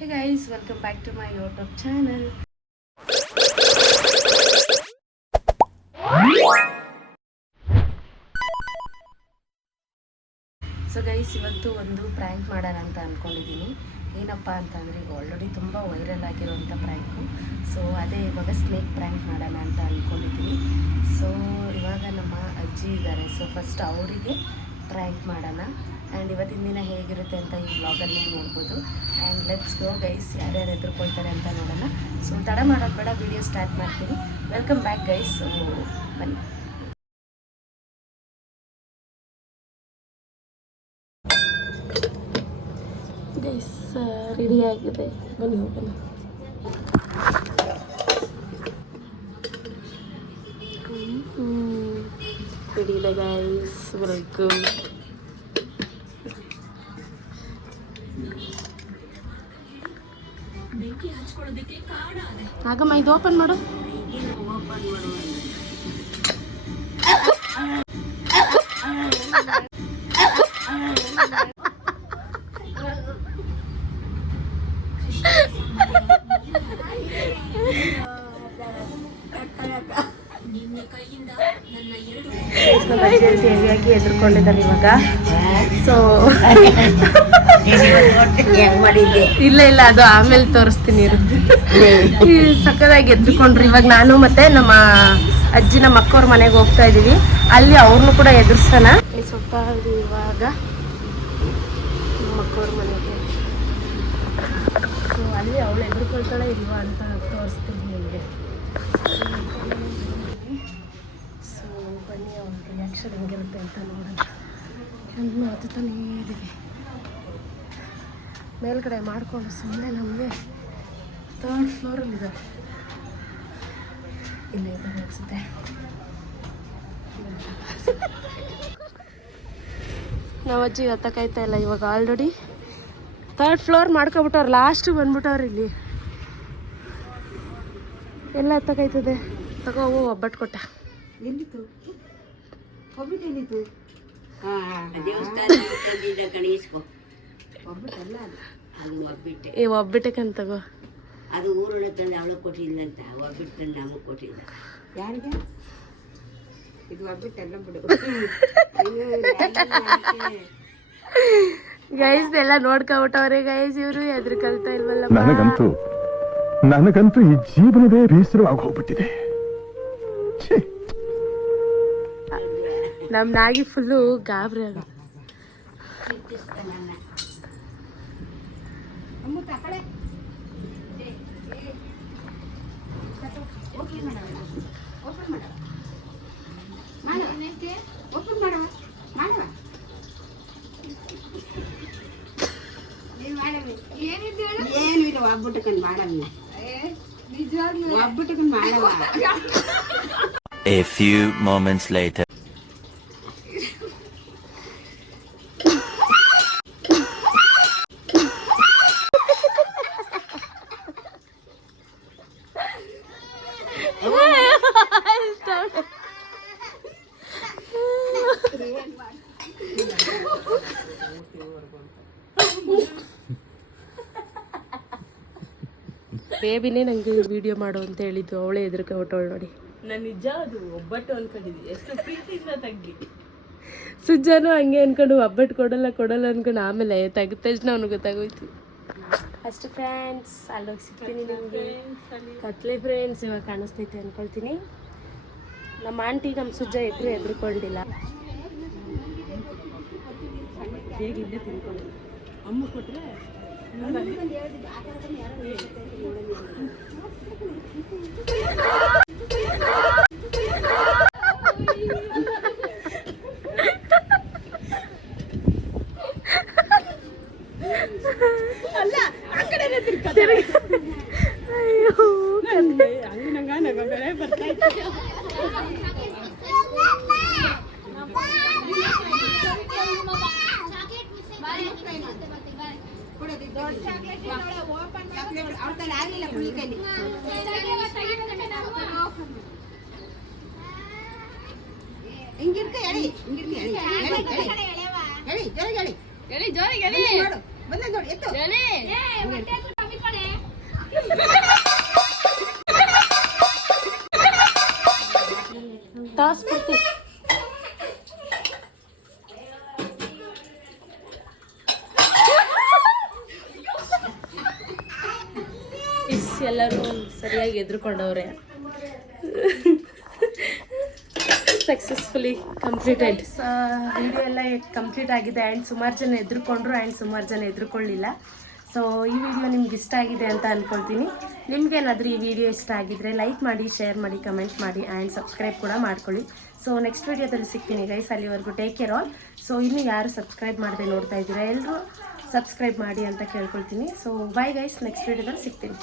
Hey guys, welcome back to my YouTube channel. So guys, ಇವತ್ತು ಒಂದು prank ಮಾಡೋಣ ಅಂತ ಅಂದ್ಕೊಂಡಿದ್ದೀನಿ. ಏನಪ್ಪ ಅಂತಂದರೆ ಈಗ ಆಲ್ರೆಡಿ ತುಂಬ ವೈರಲ್ ಆಗಿರುವಂಥ ಪ್ರ್ಯಾಂಕು. ಸೊ ಅದೇ ಇವಾಗ ಸ್ನೇಕ್ ಪ್ರ್ಯಾಂಕ್ ಮಾಡೋಣ ಅಂತ ಅಂದ್ಕೊಂಡಿದ್ದೀನಿ. ಸೊ ಇವಾಗ ನಮ್ಮ ಅಜ್ಜಿ ಇದ್ದಾರೆ. ಸೊ ಫಸ್ಟ್ ಅವರಿಗೆ ಪ್ರ್ಯಾಂಕ್ ಮಾಡೋಣ. ಆ್ಯಂಡ್ ಇವತ್ತಿನ ದಿನ ಹೇಗಿರುತ್ತೆ ಅಂತ ಈ ವ್ಲಾಗಲ್ಲಿ ನೋಡ್ಬೋದು. ಆ್ಯಂಡ್ ಲೆಟ್ಸ್ ಗೋ ಗೈಸ್, ಯಾರ್ಯಾರು ಎದುರ್ಕೊಳ್ತಾರೆ ಅಂತ ನೋಡೋಣ. ಸೊ ತಡ ಮಾಡೋದು ಬೇಡ, ವಿಡಿಯೋ ಸ್ಟಾರ್ಟ್ ಮಾಡ್ತೀನಿ. Welcome back guys. ಸೊ ಬನ್ನಿ. ಗೈಸ್ ರೆಡಿ ಆಗಿದೆ, ಬನ್ನಿ ಹೋಗೋಣ. ರೆಡಿ ಇದೆ ಗೈಸ್, ವೆಲ್ಕಮ್. ಆಗಮ್ಮ ಇದು ಓಪನ್ ಮಾಡು. ಹೆವಿಯಾಗಿ ಎದುರ್ಕೊಂಡಿದ್ದಾರೆ ಇವಾಗ. ಸೊ ಇಲ್ಲ ಅದು ಆಮೇಲೆ ತೋರಿಸ್ತೀನಿ. ಸಕ್ಕದಾಗಿ ಎದ್ರುಕೊಂಡ್ರು. ಇವಾಗ ನಾನು ಮತ್ತೆ ನಮ್ಮ ಅಜ್ಜಿ ನಮ್ಮ ಅಕ್ಕವ್ರ ಮನೆಗೆ ಹೋಗ್ತಾ ಇದೀವಿ. ಅಲ್ಲಿ ಅವ್ರನ್ನೂ ಕೂಡ ಎದುರಿಸೋಣ. ಸ್ವಲ್ಪ ಇವಾಗ ನಮ್ಮ ಅಕ್ಕವ್ರ ಮನೆಗೆ. ಸೊ ಅಲ್ಲಿ ಅವಳು ಎದುರ್ಕೊಳ್ತಾಳೆ ಇಲ್ವಾ ಅಂತ ತೋರಿಸ್ತೀನಿ ನಿಮಗೆ. ಸೊ ಬನ್ನಿ, ಅವ್ರ ರಿಯಾಕ್ಷನ್ ಹೆಂಗಿರುತ್ತೆ ಅಂತ ನೋಡೋಣ. ಹೆಣ್ಣು ಹತ್ತುತ್ತಾನೇ ಇದ್ದೀವಿ. ಮೇಲ್ಗಡೆ ಮಾಡಿಕೊಂಡು ಸುಮ್ಮನೆ ನಮಗೆ 3rd ಫ್ಲೋರಲ್ಲಿದ್ದಾರೆ. ಇಲ್ಲೇ ಇದ್ದಾರೆ ಅನಿಸುತ್ತೆ. ನಾವು ಅಜ್ಜಿ ಹತ್ತಕ್ಕಾಯ್ತಾ ಇಲ್ಲ. ಇವಾಗ ಆಲ್ರೆಡಿ 3rd ಫ್ಲೋರ್ ಮಾಡ್ಕೊಬಿಟ್ಟವ್ರು. ಲಾಸ್ಟು ಬಂದ್ಬಿಟ್ಟವ್ರು. ಇಲ್ಲಿ ಎಲ್ಲ ಹತ್ತಕ್ಕಾಯ್ತದೆ. ತಗೋ ಒಬ್ಬಟ್ಟು ಕೊಟ್ಟ. ಎಲ್ಲಿತ್ತು ಒಬ್ಬಟ್ಟು? ಎಲ್ಲಿತ್ತು? ಈ ಒಬ್ಬಟ್ಟಕ್ಕಂತ ತಗೋ. ಅದು ಊರೊಳಗೆ ತಂದು ಅವಳಿಗೆ ಕೊಟ್ಟಿದ್ದಂತ. ಒಬ್ಬಟ್ಟು ತಂದು ನಮಗೆ ಕೊಟ್ಟಿದ್ದ. ಯಾರಿಗೆ ಇದು ಒಬ್ಬಟ್ಟೆಲ್ಲ ಬಿಡು. ಗೈಸ್ ಎಲ್ಲ ನೋಡ್ಕೊಬಿಟ್ಟವ್ರೆ ಗೈಸ್. ಇವರು ಎದುರು ಕಲ್ತಾ ಇಲ್ವಲ್ಲ. ನನಗಂತೂ ಈ ಜೀವನವೇ ಬೇಸರವಾಗಿ ಹೋಗ್ಬಿಟ್ಟಿದೆ. ನಮ್ ನಾಗಿ ಫುಲ್ಲು ಗಾಬರಿ ಆಗ. ಏನು ಒಬ್ಬಟ್ಟಕಂಡು ಮಾಡಲ್ಲ. ಒಬ್ಬಟ್ಟಕಂಡು ಮಾಡವ. A few moments later. ಬೇಬಿನೇ ನಂಗೆ ವಿಡಿಯೋ ಮಾಡು ಅಂತ ಹೇಳಿದ್ದು. ಅವಳೇ ಎದುರ್ಕೊಬಿಟ್ಟವಳು ನೋಡಿ. ನಾನು ನಿಜ ಅದು ಒಬ್ಬಟ್ಟು ಅನ್ಕೊಂಡಿದ್ದೆ. ಎಷ್ಟು ಪ್ರೀತಿಯಿಂದ ತಂಗಿ. ಸುಜ್ಜಾನು ಹಂಗೆ ಅನ್ಕೊಂಡು ಒಬ್ಬಟ್ಟು ಕೊಡಲ್ಲ ಅನ್ಕೊಂಡು ಆಮೇಲೆ ತೆಗೆದ ತಕ್ಷಣ ಅವ್ನಿಗೆ ಗೊತ್ತಾಗೋಯ್ತು. ಅಷ್ಟು ಫ್ರೆಂಡ್ಸ್, ಅಲ್ಲೋಗಿ ಸಿಗ್ತೀನಿ ನಿಮಗೆ. ಕತ್ಲೆ ಫ್ರೆಂಡ್ಸ್ ಇವಾಗ ಕಾಣಿಸ್ತೈತೆ ಅನ್ಕೊಳ್ತೀನಿ. ನಮ್ಮ ಆಂಟಿ ನಮ್ಮ ಸುಜ್ಜ ಇಬ್ಬರು ಎದುರ್ಕೊಂಡಿಲ್ಲ. ಹೇಗಿದ್ದೆ ತಿನ್ಕೊಂಡು ಅಮ್ಮ ಕೊಟ್ಟರೆ ಅಲ್ಲ ಆ ಕಡೆನೇ ತಿರ್ತಾರೆ. ಅಯ್ಯೋ ಹಂಗಂಗ ನಗೋಗರೆ ಬರ್ತಾಯಿತ್ತು. ಹಿಂಗಿರ್ಕ ಎಳಿ ಜೋರಿಗೆ ಎಳಿ ಬಂದ ನೋಡಿ ಎತ್ತು. ಟಾಸ್ ಕೊಡ್ತಿ ಎಲ್ಲರೂ ಸರಿಯಾಗಿ ಎದ್ರುಕೊಂಡವ್ರೆ. Successfully completed. ವಿಡಿಯೋ ಎಲ್ಲ ಕಂಪ್ಲೀಟ್ ಆಗಿದೆ ಆ್ಯಂಡ್ ಸುಮಾರು ಜನ ಎದ್ರುಕೊಂಡ್ರು ಆ್ಯಂಡ್ ಸುಮಾರು ಜನ ಎದ್ರುಕೊಳ್ಳಿಲ್ಲ. ಸೊ ಈ ವಿಡಿಯೋ ನಿಮ್ಗೆ ಇಷ್ಟ ಆಗಿದೆ ಅಂತ ಅಂದ್ಕೊಳ್ತೀನಿ. ನಿಮ್ಗೇನಾದರೂ ಈ ವಿಡಿಯೋ ಇಷ್ಟ ಆಗಿದ್ದರೆ ಲೈಕ್ ಮಾಡಿ, ಶೇರ್ ಮಾಡಿ, ಕಮೆಂಟ್ ಮಾಡಿ ಆ್ಯಂಡ್ ಸಬ್ಸ್ಕ್ರೈಬ್ ಕೂಡ ಮಾಡ್ಕೊಳ್ಳಿ. ಸೊ ನೆಕ್ಸ್ಟ್ ವಿಡಿಯೋದಲ್ಲಿ ಸಿಗ್ತೀನಿ ಗೈಸ್. ಅಲ್ಲಿವರೆಗೂ ಟೇಕ್ ಕೇರ್ ಆಲ್. ಸೊ ಇನ್ನೂ ಯಾರು ಸಬ್ಸ್ಕ್ರೈಬ್ ಮಾಡದೆ ನೋಡ್ತಾ ಇದ್ದೀರಾ ಎಲ್ಲರೂ ಸಬ್ಸ್ಕ್ರೈಬ್ ಮಾಡಿ ಅಂತ ಕೇಳ್ಕೊಳ್ತೀನಿ. ಸೊ ಬಾಯ್ ಗೈಸ್, ನೆಕ್ಸ್ಟ್ ವಿಡಿಯೋದಲ್ಲಿ ಸಿಗ್ತೀನಿ.